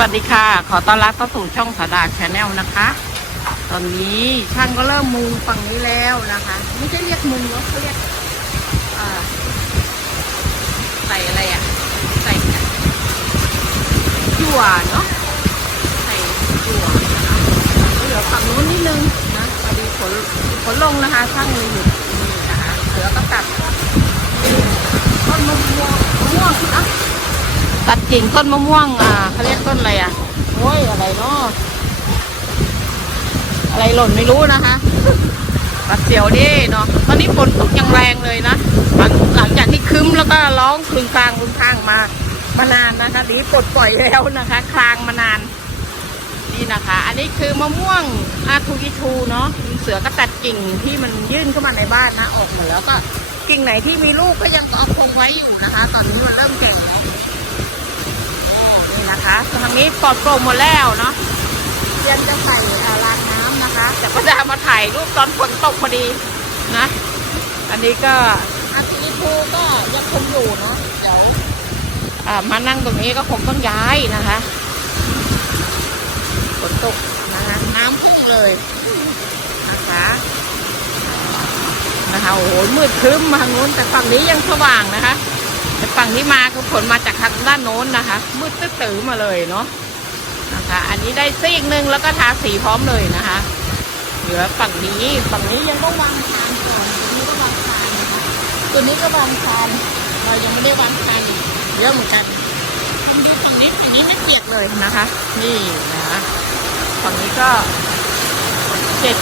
วัสดีค่ะ ขอต้อนรับเข้าสู่ช่องสาดาชาแนลนะคะ ตอนนี้ช่างก็เริ่มมุงฝั่งนี้แล้วนะคะ ไม่ใช่เรียกมุงเนาะเขาเรียกใส่อะไรอะ่ะ ใส่จั่วเนาะใส่จั่วนะคะเหลือฝั่งนู้นนิดนึงนะพอดีฝนฝนลงนะคะช่างเลยหยุดนี่นะคะเหลือก็ตัดต้นมะม่วงมะม่วงนะ ตัดกิ่งต้นมะม่วงอ่าเขาเรียกต้นอะไรอะโอ้ยอะไรเนาะอะไรหล่นไม่รู้นะคะตัดเสียวดิเนาะตอนนี้ฝนตกย่างแรงเลยนะหลังหลังจากที่คึ้มแล้วก็ร้องคืนคลางคืนคลางมามานานนะคะดีปลดปล่อยแล้วนะคะ คลางมานานนี่นะคะ อันนี้คือมะม่วงอาทูกิทูเนาะเสือก็ตัดกิ่งที่มันยื่นเข้ามาในบ้านนะออกหมดแล้วก็กิ่งไหนที่มีลูกก็ยังเอาคงไว้อยู่นะคะ ตอนนี้มันเริ่มแก่แล้ว นี่ นะคะทางนี้ปลอดโปร่งหมดแล้วเนาะเตรียมจะใส่อ่ารางน้ำนะคะ แต่ก็จะเอามาถ่ายรูปตอนฝนตกพอดีนะ อันนี้ก็อาทิตย์ภูก็ยังคงอยู่เนาะเดี๋ยวอ่ามานั่งตรงนี้ก็คงต้องย้ายนะคะฝนตกนะคะน้ำพุ่งเลยนะคะนะคะโอ้โหมืดครึ้มมาทางนู้นแต่ฝั่งนี้ยังสว่างนะคะ แต่ฝั่งที่มาคือฝนมาจากทางด้านโน้นนะคะ มืดตื้อมาเลยเนาะนะคะ อันนี้ได้ซีกหนึ่งแล้วก็ทาสีพร้อมเลยนะคะเหลือฝั่งนี้ฝั่งนี้ยังต้องวางคานก่อนตัวนี้ก็วางคานนะคะตัวนี้ก็วางคานเรายังไม่ได้วางคานอีกเยอะเหมือนกันดูฝั่งนี้ฝั่งนี้ไม่เปียกเลยนะคะ นี่นะคะฝั่งนี้ก็เสร็จ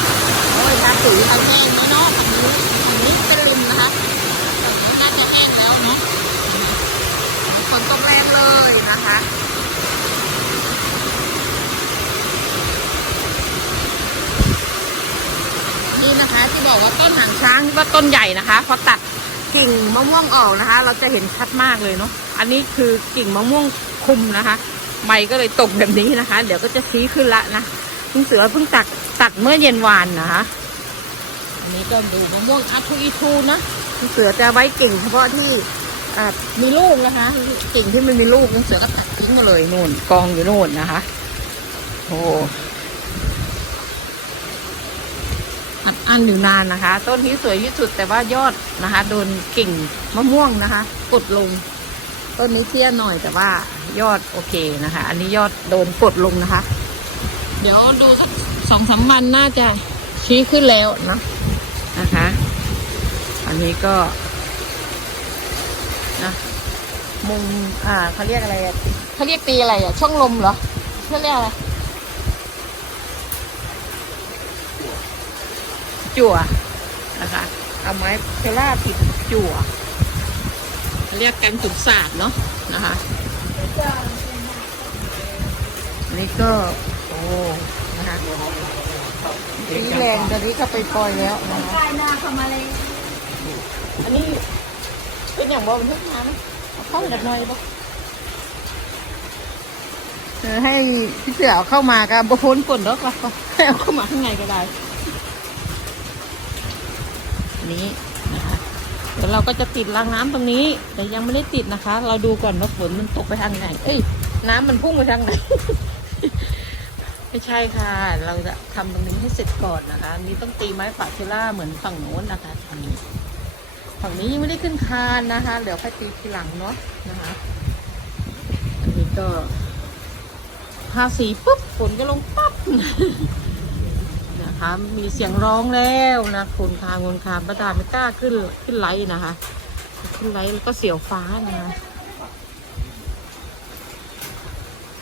โอ้ยทาสีทาแห้งแล้วเนาะฝั่งนี้ฝั่งนี้ริมนะคะฝั่งนี้น่าจะแห้งแล้วเนาะ ฝ นตกแรงเลยนะคะนี่นะคะที่บอกว่าต้นหางช้างที่ว่าต้นใหญ่นะคะพอตัดกิ่งมะม่วงออกนะคะ เราจะเห็นชัดมากเลยเนาะอันนี้คือกิ่งมะม่วงคุมนะคะใบก็เลยตกแบบนี้นะคะ เดี๋ยวก็จะชี้ขึ้นละนะคุณเสือเพิ่งตัดตัดเมื่อเย็นวานนะคะอันนี้ก็ดูมะม่วงอาทูอีทูนะคุณเสือจะไว้กิ่งเฉพาะที่ อ่ามีลูกนะคะกิ่งที่มันมีลูกนังเสือก็ตัดทิ้งเลยนู่นกองอยู่นู่นนะคะโอ้อัดอันอยู่นานนะคะ ต้นที่สวยที่สุดแต่ว่ายอดนะคะ โดนกิ่งมะม่วงนะคะกดลง ต้นนี้เตี้ยหน่อยแต่ว่ายอดโอเคนะคะ อันนี้ยอดโดนกดลงนะคะ เดี๋ยวดูสักสองสามวันน่าจะชี้ขึ้นแล้วนะนะคะ อันนี้ก็ นะ มุงอ่าเขาเรียกอะไรอะเขาเรียกตีอะไรอะ ช่องลมเหรอเขาเรียกอะไร จั่วนะคะ เอาไม้เทล่าติดจั่วเรียกกันจุดศาสตร์เนาะนะคะอันนี่ก็ โอ้นะคะสีแรงตอนนี้ก็ไปปล่อยแล้วนะคะใต้หน้าเข้ามาเลยอันนี้เป็นอย่างบอมันทุกน้ำเอาเข้าไปดับหน่อยบ่เออให้พี่เสือเอาเข้ามาก็บพ้นฝนแล้วก็ให้เอาเข้ามาข้างในก็ได้อันนี้นะคะเดี๋ยวเราก็จะติดรางน้ำตรงนี้ แต่ยังไม่ได้ติดนะคะ เราดูก่อนว่าฝนมันตกไปทางไหน เอ้ย น้ำมันพุ่งไปทางไหนไม่ใช่ค่ะ เราจะทำตรงนี้ให้เสร็จก่อนนะคะอันนี้ต้องตีไม้ปาเชล่าเหมือนฝั่งโน้นนะคะอันนี้ ฝั่งนี้ยังไม่ได้ขึ้นคานนะคะ เดี๋ยวค่อยตีทีหลังเนาะนะคะ อันนี้ก็ทาสีปุ๊บฝนก็ลงปั๊บนะคะ มีเสียงร้องแล้วนะคนคามคนคามประดาไม่กล้าขึ้นขึ้นไลท์นะคะ ขึ้นไลท์แล้วก็เสียวฟ้านะคะ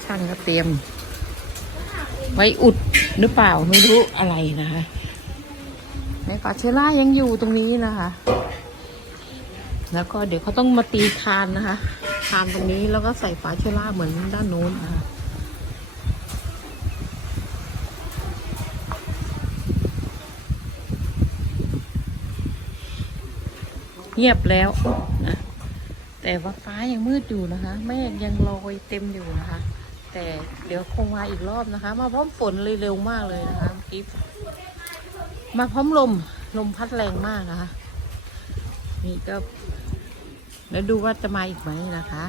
ช่างก็เตรียม ไว้อุดหรือเปล่าไม่รู้อะไรนะคะในฝาเชล่ายังอยู่ตรงนี้นะคะ แล้วก็เดี๋ยวเขาต้องมาตีคานนะคะคานตรงนี้แล้วก็ใส่ฝาเชล่าเหมือนด้านโน้นนะคะเงียบแล้วนะแต่ว่าฟ้ายังมืดอยู่นะคะเมฆยังลอยเต็มอยู่นะคะ แต่เดี๋ยวคงมาอีกรอบนะคะ มาพร้อมฝนเลยเร็วมากเลยนะคะกี้มาพร้อมลมลมพัดแรงมากนะคะนี่ก็ แล้วดูว่าจะมาอีกไหมนะคะ